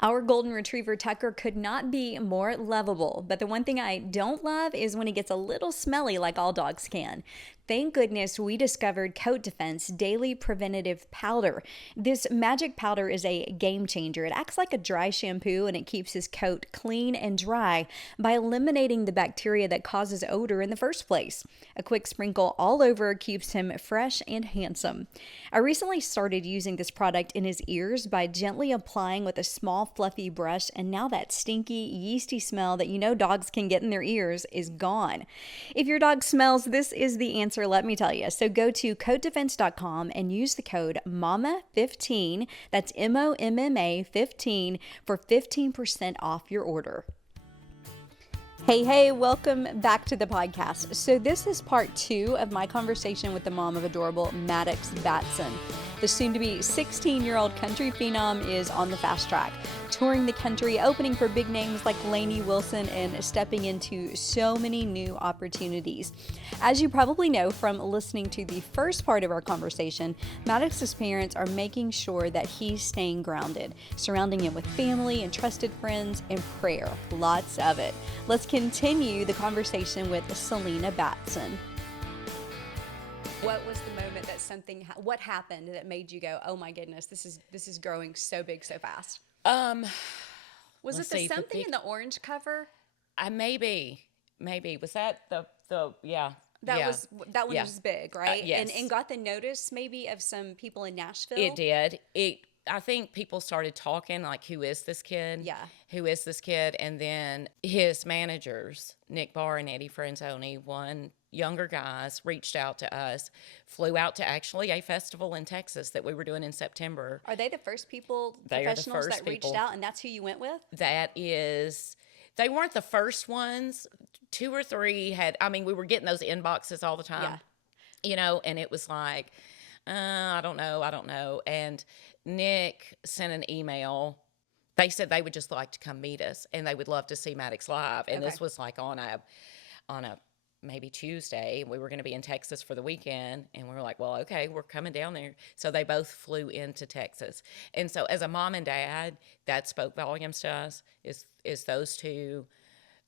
Our golden retriever Tucker could not be more lovable, but the one thing I don't love is when he gets a little smelly like all dogs can. Thank goodness we discovered Coat Defense Daily Preventative Powder. This magic powder is a game changer. It acts like a dry shampoo and it keeps his coat clean and dry by eliminating the bacteria that causes odor in the first place. A quick sprinkle all over keeps him fresh and handsome. I recently started using this product in his ears by gently applying with a small fluffy brush, and now that stinky, yeasty smell that you know dogs can get in their ears is gone. If your dog smells, this is the answer, let me tell you. So go to coatdefense.com and use the code MOMMA15, that's MOMMA 15, for 15% off your order. Hey, welcome back to the podcast. So this is part 2 of my conversation with the mom of adorable Maddox Batson. The soon-to-be 16-year-old country phenom is on the fast track, touring the country, opening for big names like Lainey Wilson, and stepping into so many new opportunities. As you probably know from listening to the first part of our conversation, Maddox's parents are making sure that he's staying grounded, surrounding him with family and trusted friends and prayer. Lots of it. Let's continue the conversation with Salina Batson. What was the moment that what happened that made you go, oh my goodness, this is growing so big so fast? Was it the something in the orange cover? Maybe. Was that the yeah. That one was big, right? Yes. And got the notice maybe of some people in Nashville? It did. I think people started talking like, who is this kid? Yeah. Who is this kid? And then his managers, Nick Barr and Eddie Franzoni, one younger guys, reached out to us, flew out to actually a festival in Texas that we were doing in September. Are they the first professionals that reached out, and that's who you went with? They weren't the first ones. 2 or 3 we were getting those inboxes all the time. Yeah. And it was like, I don't know. And Nick sent an email. They said they would just like to come meet us and they would love to see Maddox live. And This was like on a maybe Tuesday. We were going to be in Texas for the weekend, and we were like, well, okay, we're coming down there. So they both flew into Texas. And so as a mom and dad, that spoke volumes to us, is those two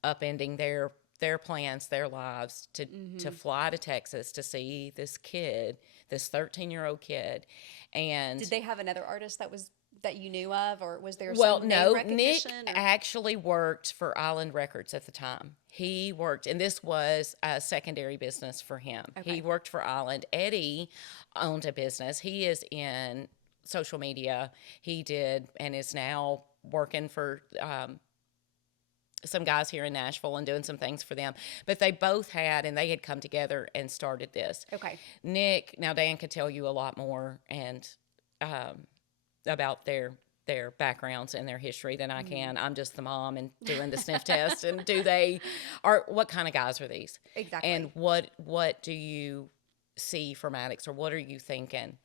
upending their plans, their lives to fly to Texas to see this kid, this 13-year-old kid. And did they have another artist that you knew of, or was there some name recognition? Nick actually worked for Island Records at the time. He worked, and this was a secondary business for him. Okay. He worked for Island. Eddie owned a business. He is in social media. He did and is now working for some guys here in Nashville and doing some things for them. But they both had come together and started this. Okay. Nick, now Dan could tell you a lot more and about their backgrounds and their history than I can. I'm just the mom and doing the sniff test. And what kind of guys are these? Exactly. And what do you see for Maddox, or what are you thinking?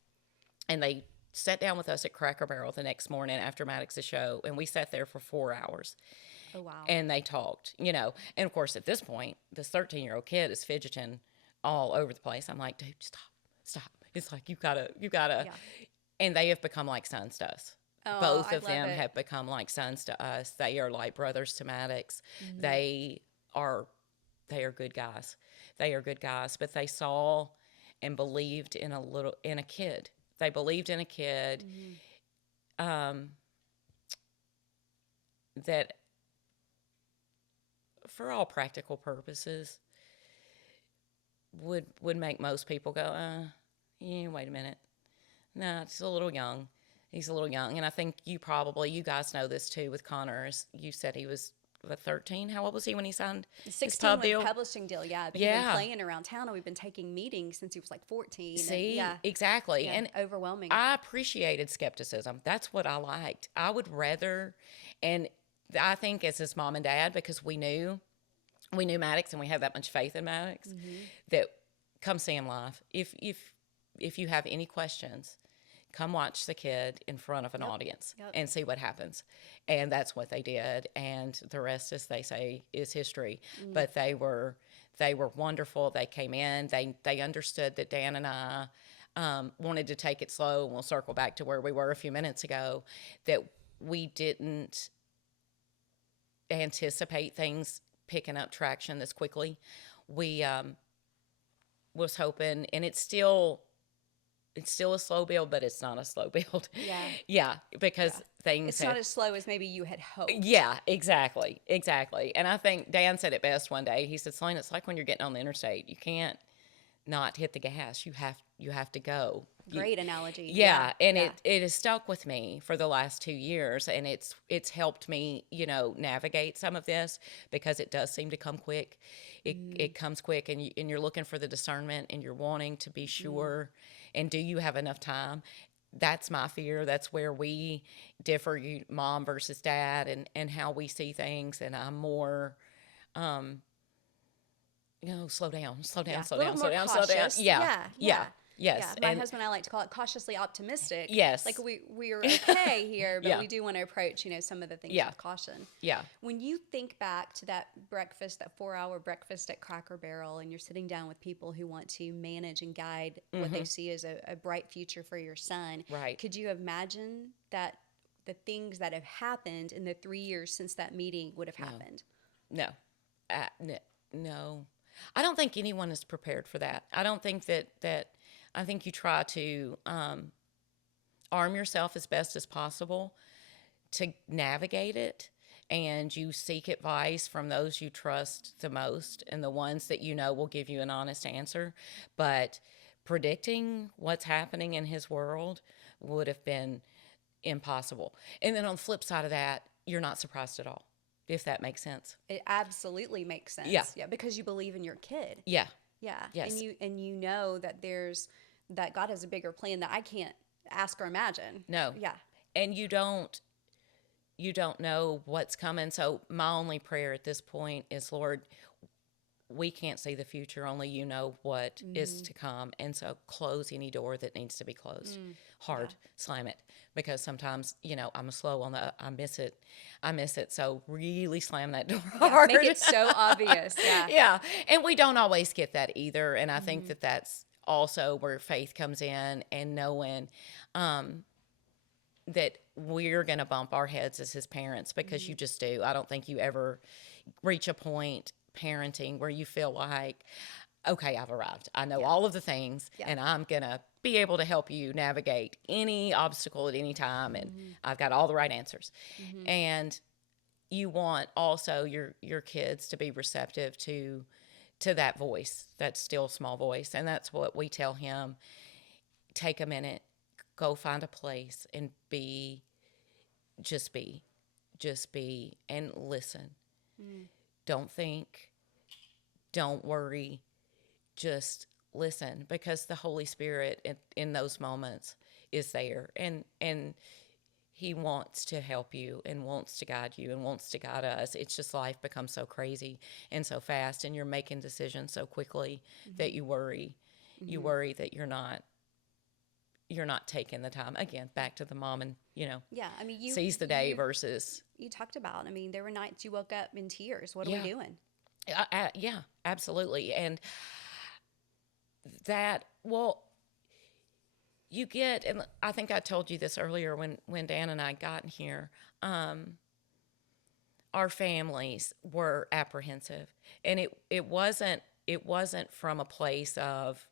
And they sat down with us at Cracker Barrel the next morning after Maddox's show, and we sat there for 4 hours. Oh, wow. And they talked, And of course, at this point, this 13-year-old kid is fidgeting all over the place. I'm like, dude, stop. It's like, you gotta. Yeah. And they have become like sons to us. Oh, Both of them have become like sons to us. They are like brothers to Maddox. Mm-hmm. They are good guys. They are good guys, but they saw and believed in a kid. They believed in a kid that, for all practical purposes, would make most people go, wait a minute. No, it's a little young. He's a little young. And I think you guys know this too with Connor. You said he was 13. How old was he when he signed 16 his pub deal? Publishing deal, yeah. But he's been playing around town, and we've been taking meetings since he was like 14. See, and, exactly. Yeah, and overwhelming. I appreciated skepticism. That's what I liked. I would rather, and I think as his mom and dad, because we knew Maddox and we had that much faith in Maddox, that come see him live. If you have any questions, come watch the kid in front of an audience and see what happens. And that's what they did. And the rest, as they say, is history. But they were wonderful. They came in. They understood that Dan and I wanted to take it slow. And we'll circle back to where we were a few minutes ago, that we didn't anticipate things picking up traction this quickly. We was hoping, and it's still a slow build, but it's not a slow build. Yeah. Yeah, because things It's not as slow as maybe you had hoped. Yeah, exactly. And I think Dan said it best one day. He said, Salina, it's like when you're getting on the interstate. You can't not hit the gas. You have to go. Great analogy. Yeah, and it has stuck with me for the last 2 years, and it's helped me, navigate some of this, because it does seem to come quick. It comes quick, and you're looking for the discernment, and you're wanting to be sure, and do you have enough time? That's my fear. That's where we differ, mom versus dad, and how we see things. And I'm more, slow down, slow down, slow down, slow down, slow down. Yeah. Yes. My husband and I like to call it cautiously optimistic. Yes. Like we are okay here, but we do want to approach, some of the things with caution. Yeah. When you think back to that breakfast, that 4-hour breakfast at Cracker Barrel, and you're sitting down with people who want to manage and guide what they see as a bright future for your son. Right. Could you imagine that the things that have happened in the 3 years since that meeting would have happened? No. No. I don't think anyone is prepared for that. I don't think that I think you try to arm yourself as best as possible to navigate it, and you seek advice from those you trust the most and the ones that will give you an honest answer. But predicting what's happening in his world would have been impossible. And then on the flip side of that, you're not surprised at all, if that makes sense. It absolutely makes sense. Yeah, because you believe in your kid. Yeah. Yeah. Yes. And you know that that God has a bigger plan that I can't ask or imagine. No. Yeah. And you don't know what's coming. So my only prayer at this point is, Lord, we can't see the future. Only you know what is to come. And so close any door that needs to be closed. Hard. Slam it. Because sometimes, I'm slow on I miss it. So really slam that door hard. Make it so obvious. Yeah. Yeah. And we don't always get that either. And I think that that's also where faith comes in, and knowing that we're going to bump our heads as his parents, because you just do. I don't think you ever reach a point parenting where you feel like, okay, I've arrived. I know all of the things, and I'm going to be able to help you navigate any obstacle at any time, and I've got all the right answers. And you want also your kids to be receptive to that voice, that still small voice. And that's what we tell him. Take a minute, go find a place, and just be, and listen. Don't think, don't worry, just listen, because the Holy Spirit in those moments is there, and he wants to help you and wants to guide you and wants to guide us. It's just life becomes so crazy and so fast, and you're making decisions so quickly that you worry. You worry that you're not taking the time. Again, back to the mom and, seize the day versus. You talked about, there were nights you woke up in tears. What are we doing? Yeah, absolutely. And that, you get, and I think I told you this earlier when Dan and I got here, our families were apprehensive, and it wasn't from a place of,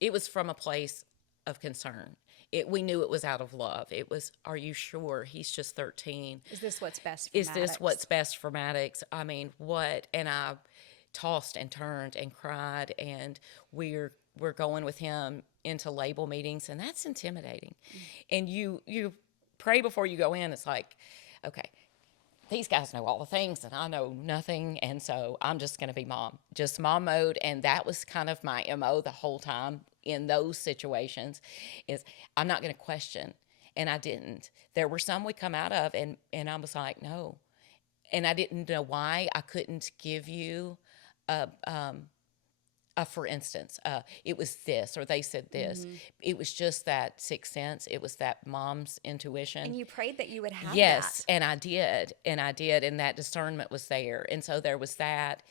it was from a place of concern. We knew it was out of love. It was, are you sure? He's just 13. Is this what's best for Maddox? Is this what's best for Maddox? What? And I tossed and turned and cried, and we're going with him into label meetings, and that's intimidating. And you pray before you go in. It's like, okay, these guys know all the things and I know nothing, and so I'm just going to be mom, just mom mode. And that was kind of my MO the whole time in those situations, is I'm not going to question. And I didn't. There were some we come out of, and I was like, no. And I didn't know why I couldn't give you for instance, it was this, or they said this. It was just that sixth sense. It was that mom's intuition. And you prayed that you would have yes, that. and I did, and that discernment was there. And so there was that.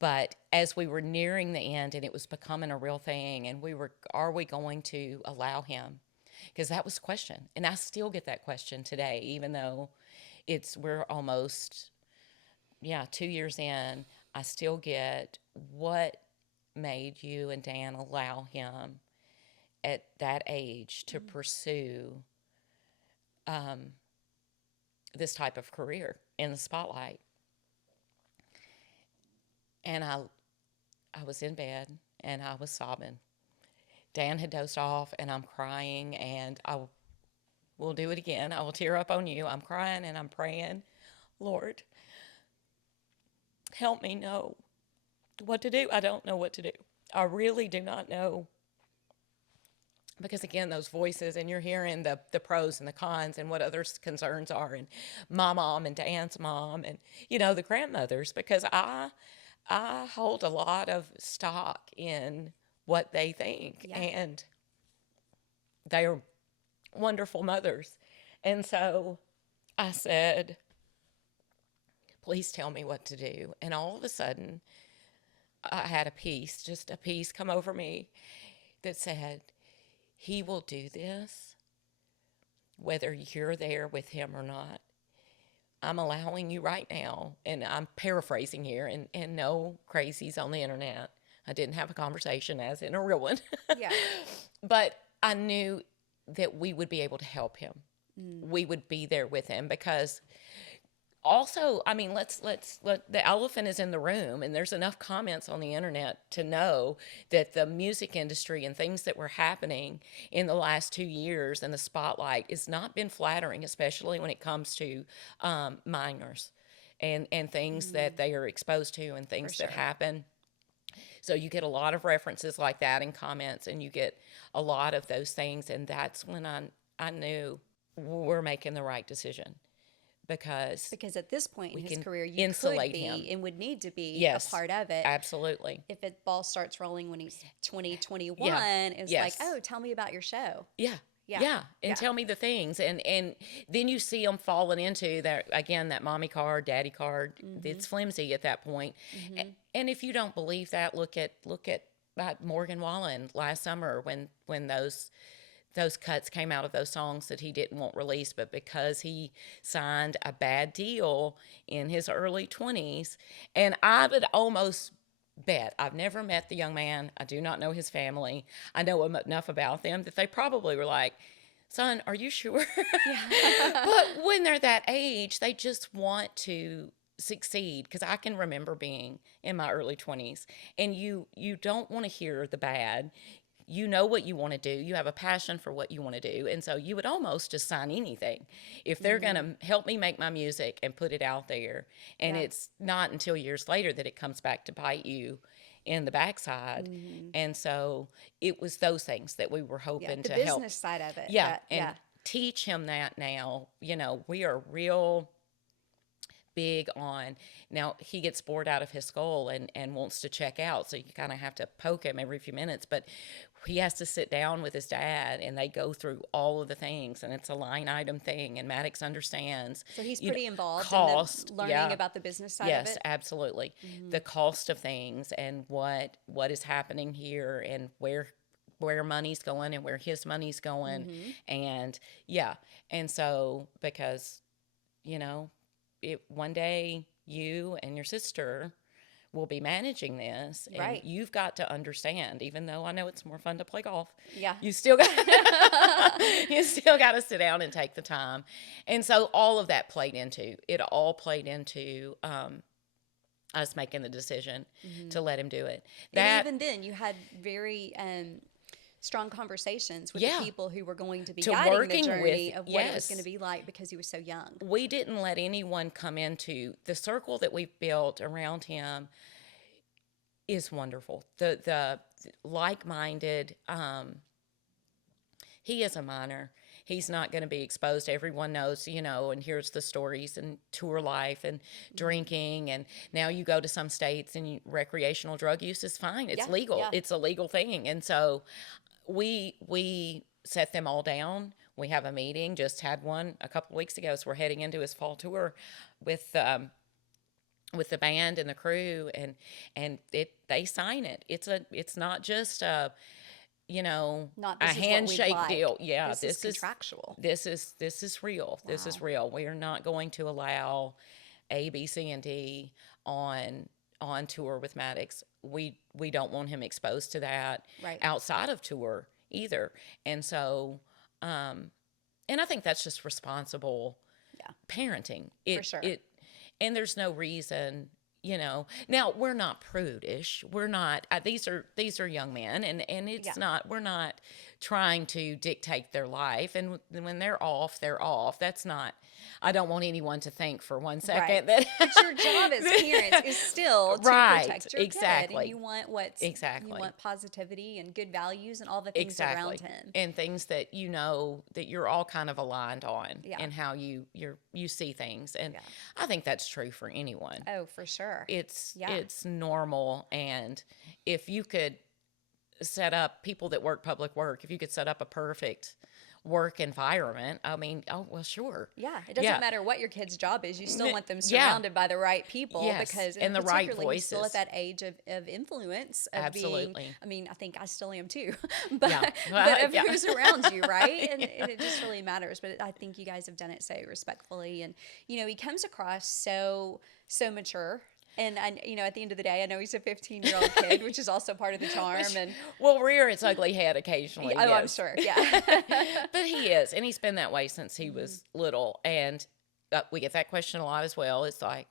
But as we were nearing the end, and it was becoming a real thing, and are we going to allow him Because that was the question. And I still get that question today, even though we're almost, 2 years in. I still get, what made you and Dan allow him at that age to pursue this type of career in the spotlight? And I was in bed and I was sobbing. Dan had dozed off and I'm crying, and I will do it again. I will tear up on you. I'm crying and I'm praying, Lord, help me know what to do. I don't know what to do. I really do not know. Because again, those voices, and you're hearing the pros and the cons and what others' concerns are, and my mom and Dan's mom, and the grandmothers, because I hold a lot of stock in what they think, and they are wonderful mothers. And so I said, please tell me what to do. And all of a sudden, I had just a peace come over me that said, he will do this whether you're there with him or not. I'm allowing you right now, and I'm paraphrasing here, and no crazies on the internet. I didn't have a conversation as in a real one. Yeah. But I knew that we would be able to help him. We would be there with him, because also, I mean, the elephant is in the room, and there's enough comments on the internet to know that the music industry and things that were happening in the last 2 years in the spotlight has not been flattering, especially when it comes to minors and things that they are exposed to and things that happen. So you get a lot of references like that in comments, and you get a lot of those things, and that's when I knew we're making the right decision. Because at this point in his career, you could be him and would need to be a part of it. Absolutely. If the ball starts rolling when he's 20, 21, it's like, oh, tell me about your show. Yeah. And tell me the things. And then you see them falling into that, again, that mommy card, daddy card. It's flimsy at that point. And if you don't believe that, look at Morgan Wallen last summer when those cuts came out of those songs that he didn't want released, but because he signed a bad deal in his early 20s. And I would almost bet, I've never met the young man. I do not know his family. I know enough about them that they probably were like, son, are you sure? But when they're that age, they just want to succeed. Because I can remember being in my early 20s, and you don't want to hear the bad. You know what you want to do. You have a passion for what you want to do. And so you would almost just sign anything if they're going to help me make my music and put it out there. And it's not until years later that it comes back to bite you in the backside. And so it was those things that we were hoping to help. The business side of it. And teach him that now. We are real big on, now he gets bored out of his skull and wants to check out, so you kind of have to poke him every few minutes, but he has to sit down with his dad and they go through all of the things, and it's a line item thing, and Maddox understands. So he's pretty involved cost, in the learning about the business side of it? Yes, absolutely. The cost of things and what is happening here and where money's going and where his money's going. And and so because one day you and your sister will be managing this, and you've got to understand, even though I know it's more fun to play golf, you still got to sit down and take the time. And so all of that played into us making the decision to let him do it. And even then you had very strong conversations with the people who were going to be guiding the journey of what it was going to be like, because he was so young. We didn't let anyone come into the circle that we've built around him. Is wonderful. The like-minded, he is a minor. He's not going to be exposed. Everyone knows, and here's the stories and tour life and drinking. And now you go to some states and recreational drug use is fine. It's legal. It's a legal thing. And so we set them all down. We have a meeting, just had one a couple of weeks ago. So we're heading into his fall tour with the band and the crew, and they sign it. It's not just Not a this is what we'd handshake like. deal. Yeah, this is contractual. This is real. This is real. We are not going to allow A, B, C, and D on tour with Maddox. We don't want him exposed to that outside of tour either. And so, and I think that's just responsible parenting. For sure. And there's no reason. Now we're not prudish. We're not. These are young men, and it's not. We're not trying to dictate their life. And when they're off, they're off. That's not. I don't want anyone to think for one second that. But your job as parents is still to protect your kid, and you want you want positivity and good values and all the things around him, and things that that you're all kind of aligned on, and how you see things. And I think that's true for anyone. Oh, for sure. It's normal, and if you could set up people that work public work, if you could set up a perfect work environment, I mean, sure. Yeah, it doesn't matter what your kid's job is. You still want them surrounded by the right people, because and the right voices. He's still at that age of influence. Of Absolutely. Being, I mean, I think I still am too, but of who's around you, right? And it just really matters. But I think you guys have done it so respectfully, and he comes across so mature. And at the end of the day, I know he's a 15-year-old kid, which is also part of the charm. And will rear its ugly head occasionally. Oh, yes. I'm sure. Yeah. But he is, and he's been that way since he was little. And we get that question a lot as well. It's like,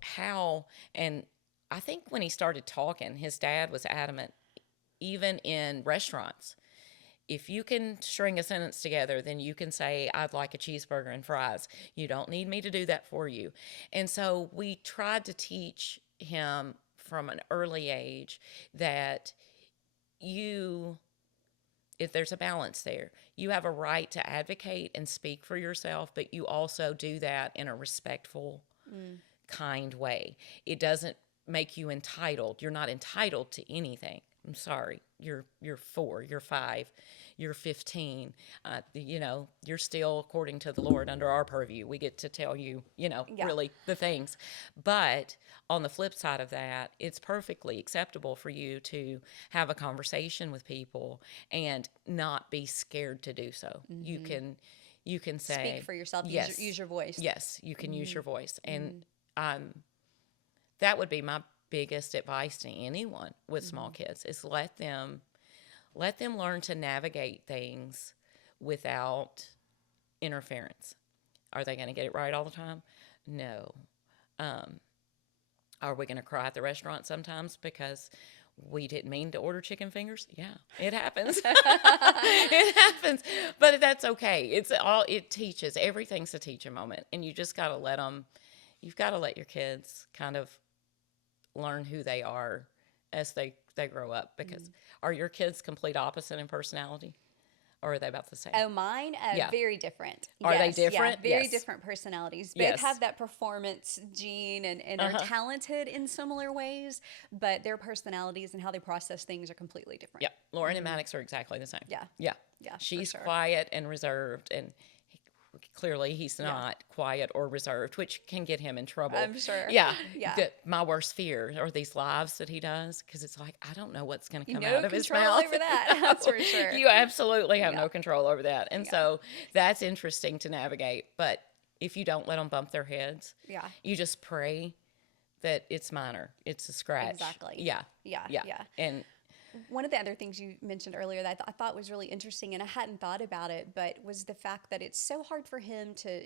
how? And I think when he started talking, his dad was adamant, even in restaurants. If you can string a sentence together, then you can say, I'd like a cheeseburger and fries. You don't need me to do that for you. And so we tried to teach him from an early age that if there's a balance there, you have a right to advocate and speak for yourself, but you also do that in a respectful, kind way. It doesn't make you entitled. You're not entitled to anything. I'm sorry. You're 4, you're 5, you're 15. You're still, according to the Lord, under our purview. We get to tell you, really the things. But on the flip side of that, it's perfectly acceptable for you to have a conversation with people and not be scared to do so. Mm-hmm. You can say, speak for yourself. Yes, use your voice. Yes, you can use your voice, and that would be my biggest advice to anyone with small kids is let them learn to navigate things without interference. Are they going to get it right all the time? No. Are we going to cry at the restaurant sometimes because we didn't mean to order chicken fingers? Yeah, it happens. It happens, but that's okay. It teaches. Everything's a teaching moment, and you just got to let them. You've got to let your kids kind of learn who they are as they grow up, because are your kids complete opposite in personality, or are they about the same? Oh, mine? Very different. Are they different? Yeah, very different personalities. Both have that performance gene and are talented in similar ways, but their personalities and how they process things are completely different. Yeah, Lauren and Maddox are exactly the same. Yeah. She's quiet and reserved, and clearly he's not quiet or reserved, which can get him in trouble. I'm sure. Yeah. My worst fear are these lives that he does, because it's like, I don't know what's going to come out of his mouth. No control over that. That's for sure. You absolutely have no control over that. And so that's interesting to navigate. But if you don't let them bump their heads, you just pray that it's minor. It's a scratch. Exactly. Yeah. And one of the other things you mentioned earlier that I thought was really interesting, and I hadn't thought about it, but was the fact that it's so hard for him to,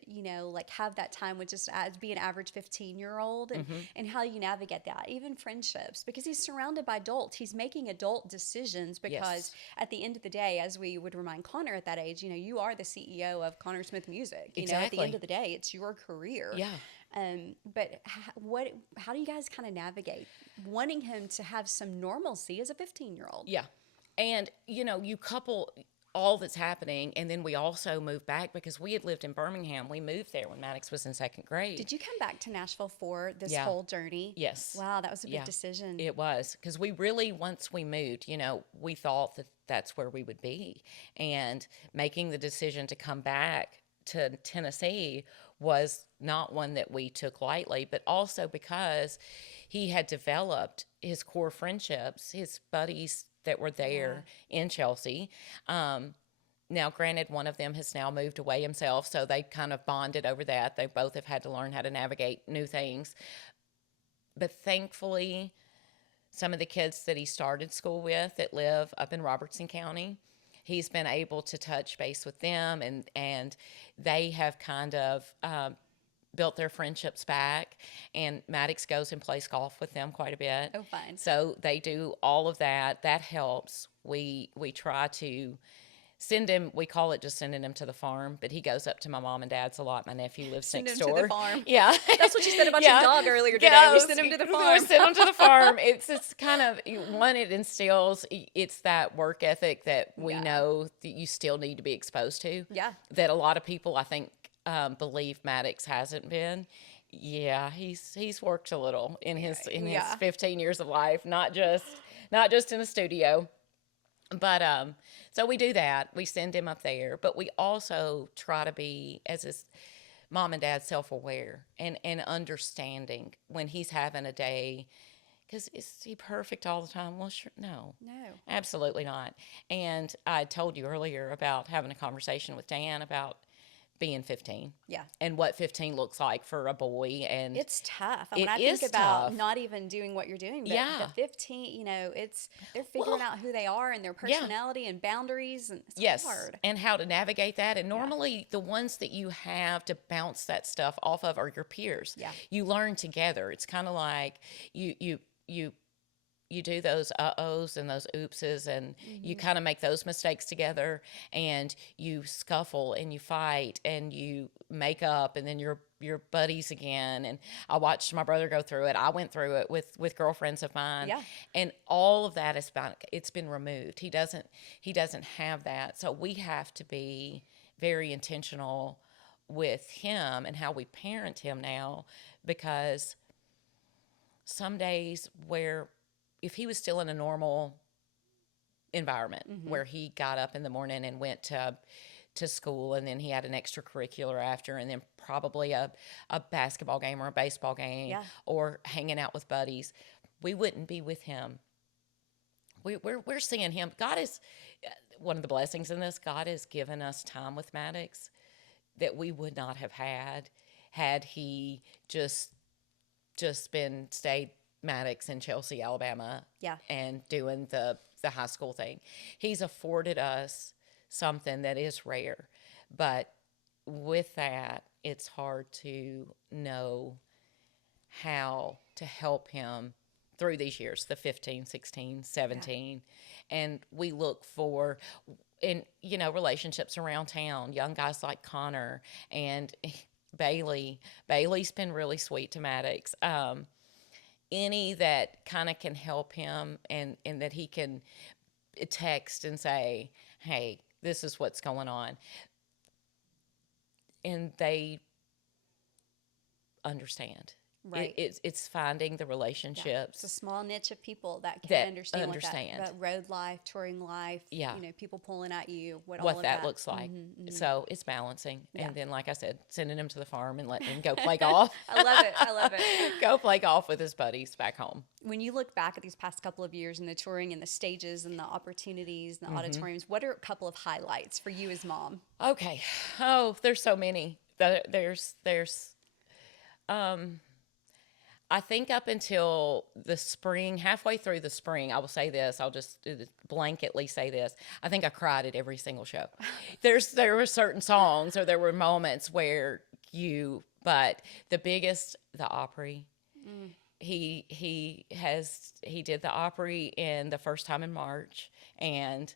have that time with just be an average 15-year-old and how you navigate that, even friendships, because he's surrounded by adults. He's making adult decisions because at the end of the day, as we would remind Connor at that age, you are the CEO of Connor Smith Music. At the end of the day, it's your career. Yeah. But how do you guys kind of navigate wanting him to have some normalcy as a 15-year-old? Yeah. And, you couple all that's happening, and then we also moved back because we had lived in Birmingham. We moved there when Maddox was in 2nd grade. Did you come back to Nashville for this whole journey? Yes. Wow, that was a big decision. It was, because we really, once we moved, we thought that that's where we would be. And making the decision to come back to Tennessee was not one that we took lightly, but also because he had developed his core friendships, his buddies that were there in Chelsea. Now, granted, one of them has now moved away himself, so they kind of bonded over that. They both have had to learn how to navigate new things. But thankfully, some of the kids that he started school with that live up in Robertson County, he's been able to touch base with them, and they have kind of built their friendships back. And Maddox goes and plays golf with them quite a bit. Oh, fine. So they do all of that. That helps. We try to send him, we call it just sending him to the farm, but he goes up to my mom and dad's a lot. My nephew lives next door. Send him to the farm. Yeah. That's what you said about your dog earlier today. We send him to the farm. We send him to the farm. It's kind of, one, it instills, it's that work ethic that we know that you still need to be exposed to. Yeah. That a lot of people, I think, believe Maddox hasn't been. Yeah, he's worked a little in his 15 years of life, not just in the studio. But so we do that. We send him up there, but we also try to be, as his mom and dad, self-aware and understanding when he's having a day. Because is he perfect all the time? Well, sure, no, absolutely not. And I told you earlier about having a conversation with Dan about being 15. Yeah. And what 15 looks like for a boy. And it's tough. And when I think about not even doing what you're doing, but the 15, they're figuring out who they are and their personality and boundaries. And it's hard. And how to navigate that. And normally the ones that you have to bounce that stuff off of are your peers. Yeah. You learn together. It's kind of like you do those uh-ohs and those oopses, and you kind of make those mistakes together, and you scuffle and you fight and you make up, and then you're buddies again. And I watched my brother go through it. I went through it with girlfriends of mine. Yeah. And all of that it's been removed. He doesn't have that. So we have to be very intentional with him and how we parent him now, because some days where if he was still in a normal environment where he got up in the morning and went to school, and then he had an extracurricular after, and then probably a basketball game or a baseball game or hanging out with buddies, we wouldn't be with him. We're seeing him. God is one of the blessings in this. God has given us time with Maddox that we would not have had he just stayed Maddox in Chelsea, Alabama, and doing the high school thing. He's afforded us something that is rare, but with that, it's hard to know how to help him through these years, the 15, 16, 17, and we look for relationships around town, young guys like Connor and Bailey. Bailey's been really sweet to Maddox. Any that kind of can help him and that he can text and say, hey, this is what's going on. And they understand. Right. It's finding the relationships. Yeah. It's a small niche of people that can understand. That road life, touring life, people pulling at you, what that looks like. So it's balancing. And then, like I said, sending him to the farm and letting him go play golf. I love it. Go play golf with his buddies back home. When you look back at these past couple of years and the touring and the stages and the opportunities and the auditoriums, what are a couple of highlights for you as mom? Okay. Oh, there's so many. There's I think up until the spring, halfway through the spring, I will say this, I'll just blanketly say this. I think I cried at every single show. There were certain songs or there were moments where but the biggest, the Opry. He did the Opry in the first time in March, and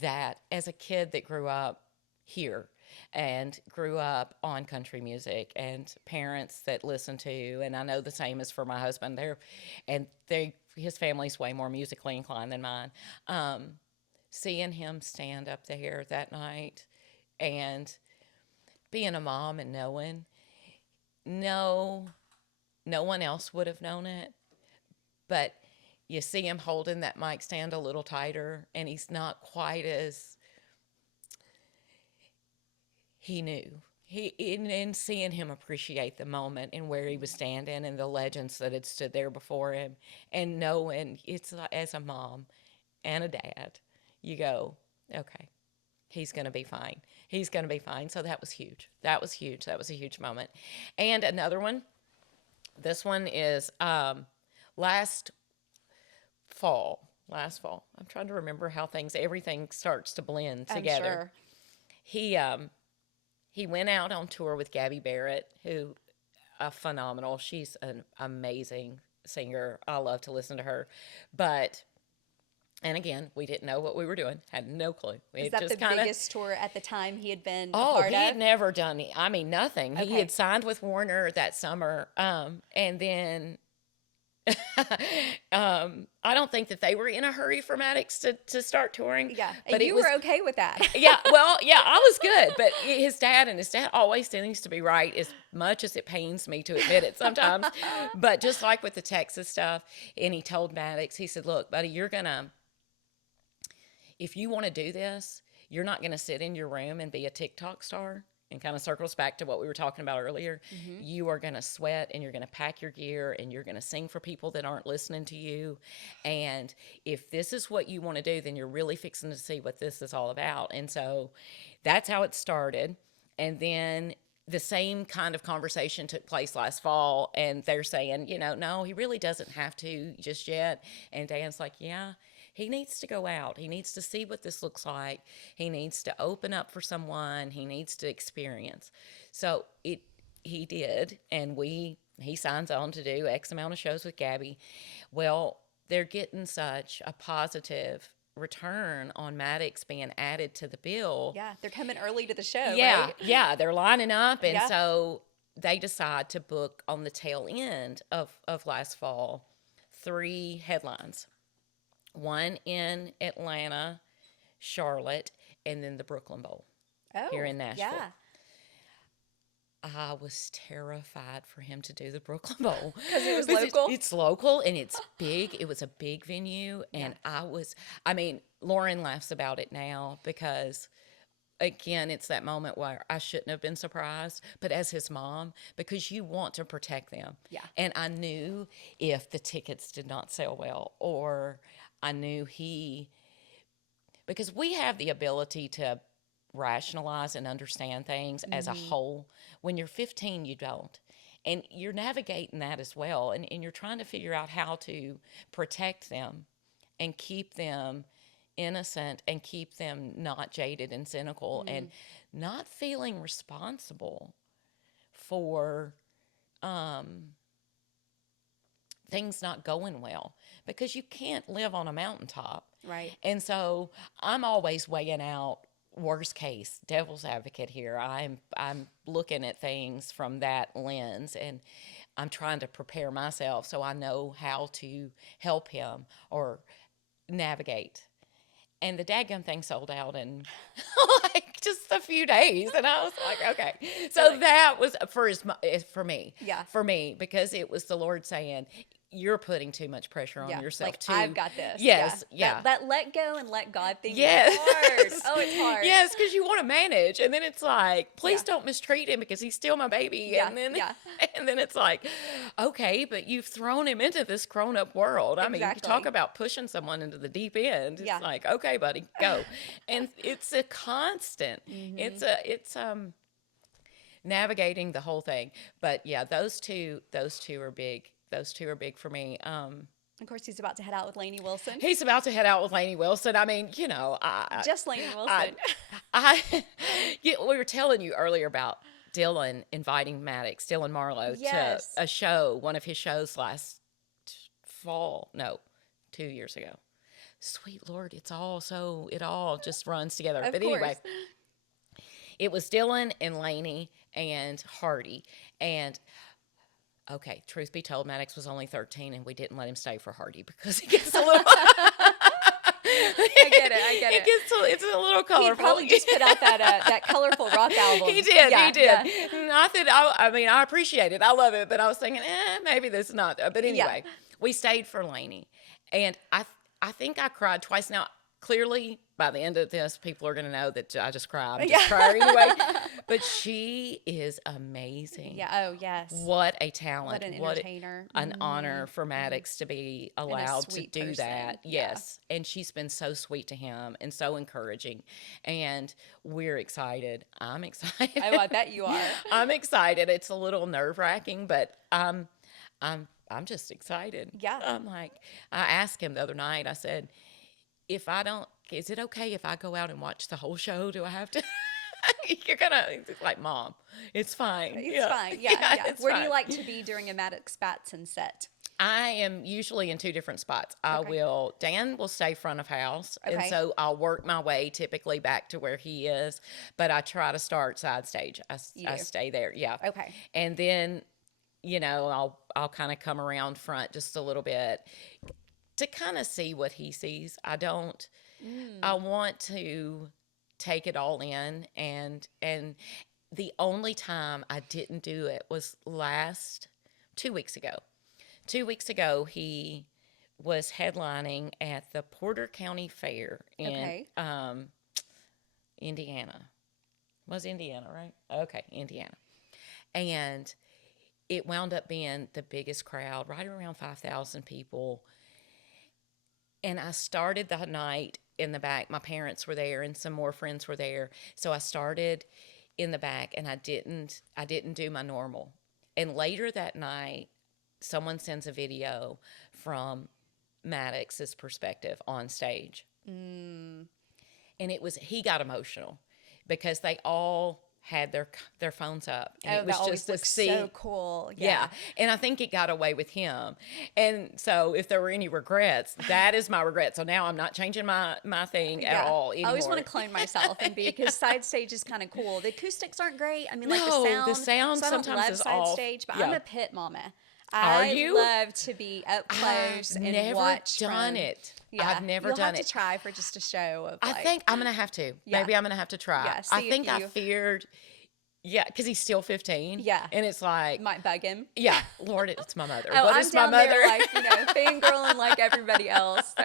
that as a kid that grew up here and grew up on country music and parents that listen to, and I know the same is for my husband there, and his family's way more musically inclined than mine. Seeing him stand up there that night and being a mom and knowing no one else would have known it, but you see him holding that mic stand a little tighter, and he's not quite as he knew. And seeing him appreciate the moment and where he was standing and the legends that had stood there before him, and knowing it's as a mom, and a dad, you go, okay, he's going to be fine. He's going to be fine. So that was huge. That was huge. That was a huge moment. And another one, this one is last fall. I'm trying to remember how everything starts to blend together. I'm sure. He went out on tour with Gabby Barrett, who phenomenal. She's an amazing singer. I love to listen to her. And again, we didn't know what we were doing. Had no clue. Is that the biggest tour at the time he had been a part of? Oh, he had never done it. I mean, nothing. Okay. He had signed with Warner that summer. And then I don't think that they were in a hurry for Maddox to start touring. Yeah, but you were okay with that. Yeah, well, yeah, I was good. But his dad always seems to be right, as much as it pains me to admit it sometimes. But just like with the Texas stuff, and he told Maddox, he said, look, buddy, if you want to do this, you're not going to sit in your room and be a TikTok star. And kind of circles back to what we were talking about earlier. Mm-hmm. You are going to sweat, and you're going to pack your gear, and you're going to sing for people that aren't listening to you. And if this is what you want to do, then you're really fixing to see what this is all about. And so that's how it started. And then the same kind of conversation took place last fall, and they're saying, no, he really doesn't have to just yet. And Dan's like, yeah. He needs to go out. He needs to see what this looks like. He needs to open up for someone. He needs to experience. So he did, and he signs on to do X amount of shows with Gabby. Well, they're getting such a positive return on Maddox being added to the bill. Yeah, they're coming early to the show, yeah, right? Yeah, they're lining up, and so they decide to book on the tail end of last fall 3 headlines. One in Atlanta, Charlotte, and then the Brooklyn Bowl here in Nashville. Yeah. I was terrified for him to do the Brooklyn Bowl. Because it was local? It's local, and it's big. It was a big venue, and Lauren laughs about it now because, again, it's that moment where I shouldn't have been surprised, but as his mom, because you want to protect them. Yeah. And I knew if the tickets did not sell well, or I knew because we have the ability to rationalize and understand things as a whole. When you're 15, you don't. And you're navigating that as well. And you're trying to figure out how to protect them and keep them innocent and keep them not jaded and cynical and not feeling responsible for things not going well, because you can't live on a mountaintop. Right. And so I'm always weighing out worst case, devil's advocate here. I'm looking at things from that lens, and I'm trying to prepare myself so I know how to help him or navigate. And the dadgum thing sold out in like just a few days. And I was like, okay. So that was for me. Yeah. For me, because it was the Lord saying, you're putting too much pressure on yourself like, too. I've got this. Yes. Yeah. That let go and let God thing yes. is hard. Oh, it's hard. Yes, because you want to manage. And then it's like, please don't mistreat him because he's still my baby. Yeah. And then it's like, okay, but you've thrown him into this grown-up world. I mean, you talk about pushing someone into the deep end. It's like, okay, buddy, go. And it's a constant. Mm-hmm. It's navigating the whole thing. But yeah, those two are big. Those two are big for me. Of course, he's about to head out with Lainey Wilson. He's about to head out with Lainey Wilson. I mean, just Lainey Wilson. We were telling you earlier about Dylan inviting Dylan Marlowe to a show, one of his shows last fall. No, 2 years ago. Sweet Lord, it all just runs together. But anyway, it was Dylan and Lainey and Hardy. And okay, truth be told, Maddox was only 13, and we didn't let him stay for Hardy because he gets a little... I get it. It's a little colorful. He probably just put out that colorful rock album. He did. Not that I appreciate it. I love it, but I was thinking, maybe this is not. But anyway, we stayed for Lainey, and I think I cried twice. Now, clearly, by the end of this, people are going to know that I just cried. I'm just crying anyway. But she is amazing. Yeah. Oh, yes. What a talent. What an entertainer. An honor for Maddox to be allowed to do person. that. Yeah. Yes. And she's been so sweet to him and so encouraging. And we're excited. I'm excited. Oh, I bet you are. I'm excited. It's a little nerve-wracking, but I'm just excited. Yeah. I'm like, I asked him the other night, I said, is it okay if I go out and watch the whole show? Do I have to? You're gonna like, Mom, it's fine. It's fine. Yeah. It's Where fine. do you like to be during a Maddox Batson set? I am usually in two different spots. Dan will stay front of house. Okay. And so I'll work my way typically back to where he is, but I try to start side stage. I stay there. Yeah. Okay. And then, I'll kind of come around front just a little bit to kind of see what he sees. I want to take it all in, and the only time I didn't do it was 2 weeks ago. 2 weeks ago, he was headlining at the Porter County Fair in Indiana. Was Indiana, right? Okay, Indiana. And it wound up being the biggest crowd, right around 5,000 people. And I started the night in the back. My parents were there and some more friends were there. So I started in the back, and I didn't do my normal. And later that night, someone sends a video from Maddox's perspective on stage. And he got emotional because they all had their phones up. And it was just to see. So cool. Yeah. And I think it got away with him. And so if there were any regrets, that is my regret. So now I'm not changing my thing at all anymore. I always want to clone myself and be, because side stage is kind of cool. The acoustics aren't great. I mean, the sound. So sometimes I don't love side off. stage, but Yeah. I'm a pit mama. Are you? I love to be up close and watch. I've never done it. Yeah. I've never You'll done have it. to try for just a show of. I think I'm gonna have to. Yeah. Maybe I'm gonna have to try. Yeah, I think I feared. Yeah, because he's still 15. Yeah. And it's like, might bug him. yeah, Lord, it's my mother. Oh, But I'm it's down my mother. there, like, fangirling like everybody else. So,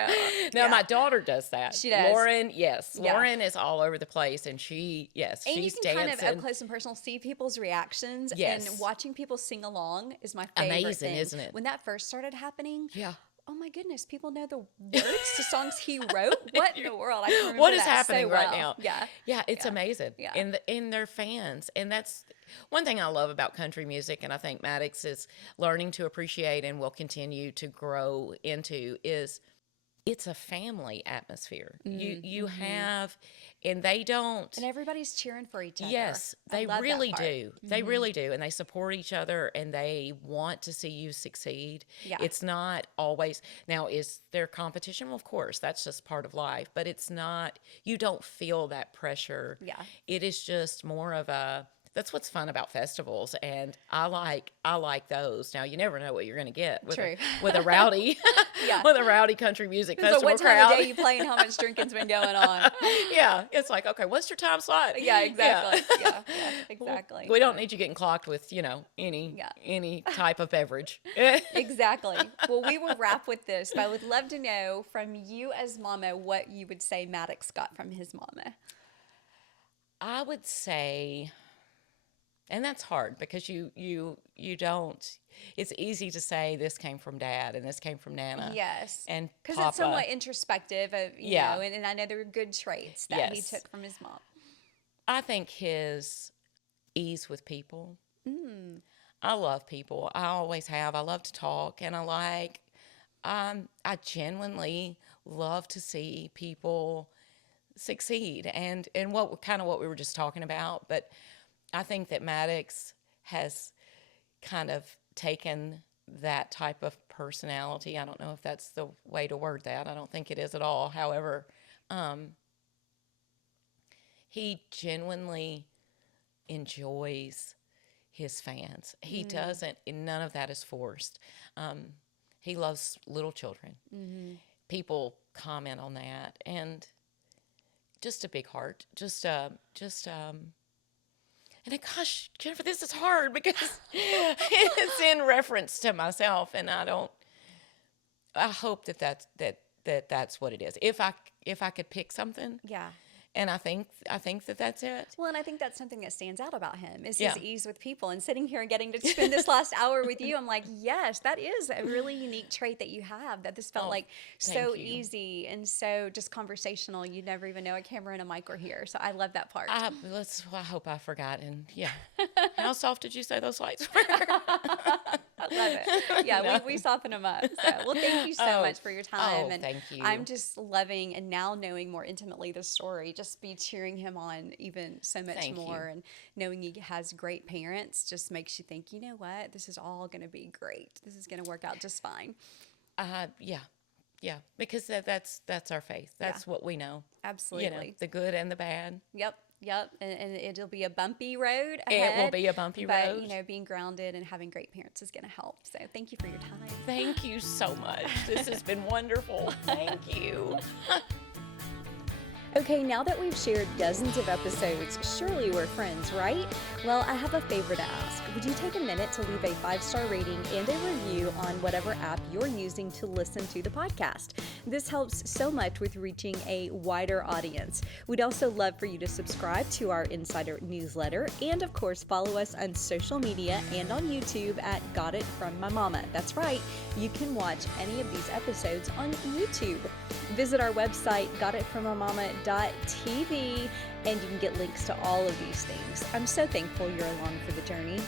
Now, my daughter does that. She does. Lauren, yes. Yeah. Lauren is all over the place, and she's and dancing. you can kind of up close and personal see people's reactions. Yes. And watching people sing along is my favorite Amazing, thing. isn't it? When that first started happening, Yeah. oh my goodness, people know the words to songs he wrote. What in the world? I can remember What is that happening so right well. now? Yeah. Yeah, it's amazing. Yeah. And they're fans. And that's one thing I love about country music, and I think Maddox is learning to appreciate and will continue to grow into, is it's a family atmosphere. You have, and they don't. And everybody's cheering for each other. Yes, they really do. They really do. And they support each other, and they want to see you succeed. Yeah. It's not always, now is there competition? Well, of course, that's just part of life, but it's not, you don't feel that pressure. Yeah. It is just more of that's what's fun about festivals, and I like those. Now, you never know what you're going to get with a rowdy with a rowdy country music festival what crowd. time of day you play and how much drinking's been going on. Yeah, it's like, okay, what's your time slot? Yeah, exactly. Yeah, exactly. We don't need you getting clocked with, any type of beverage. Exactly. Well, we will wrap with this, but I would love to know from you as mama what you would say Maddox got from his mama. I would say, and that's hard because you don't, it's easy to say this came from Dad and this came from Nana. Yes. And because Papa. it's somewhat introspective of, you know, and I know there were good traits that he took from his mom. I think his ease with people. I love people. I always have. I love to talk, and I genuinely love to see people succeed, and what we were just talking about. But I think that Maddox has kind of taken that type of personality. I don't know if that's the way to word that. I don't think it is at all. However, he genuinely enjoys his fans. He doesn't, and none of that is forced. He loves little children. People comment on that, and just a big heart. And gosh, Jennifer, this is hard because it's in reference to myself, and I hope that's what it is. If I could pick something, And I think that that's it. Well, and I think that's something that stands out about him is Yeah. his ease with people. And sitting here and getting to spend this last hour with you, I'm like, yes, that is a really unique trait that you have, that this felt like so you. easy and so just conversational. You'd never even know a camera and a mic were here. So I love that part. I hope I forgot. And yeah. How soft did you say those lights were? I love it. Yeah, No. we soften them up. So, well, thank you so much for your time. Oh, and thank you. I'm just loving and now knowing more intimately the story, just be cheering him on even so much Thank more. you. And knowing he has great parents just makes you think, you know what, this is all going to be great. This is going to work out just fine. Yeah, because that's our faith. That's what we know. Absolutely. You know, the good and the bad. Yep. And it'll be a bumpy road ahead. It will be a bumpy road. But, you know, being grounded and having great parents is going to help. So thank you for your time. Thank you so much. This has been wonderful. Thank you. Okay, now that we've shared dozens of episodes, surely we're friends, right? Well, I have a favor to ask. Would you take a minute to leave a 5-star rating and a review on whatever app you're using to listen to the podcast? This helps so much with reaching a wider audience. We'd also love for you to subscribe to our Insider newsletter and, of course, follow us on social media and on YouTube at Got It From My Mama. That's right, you can watch any of these episodes on YouTube. Visit our website, gotitfrommymomma.tv, and you can get links to all of these things. I'm so thankful you're along for the journey.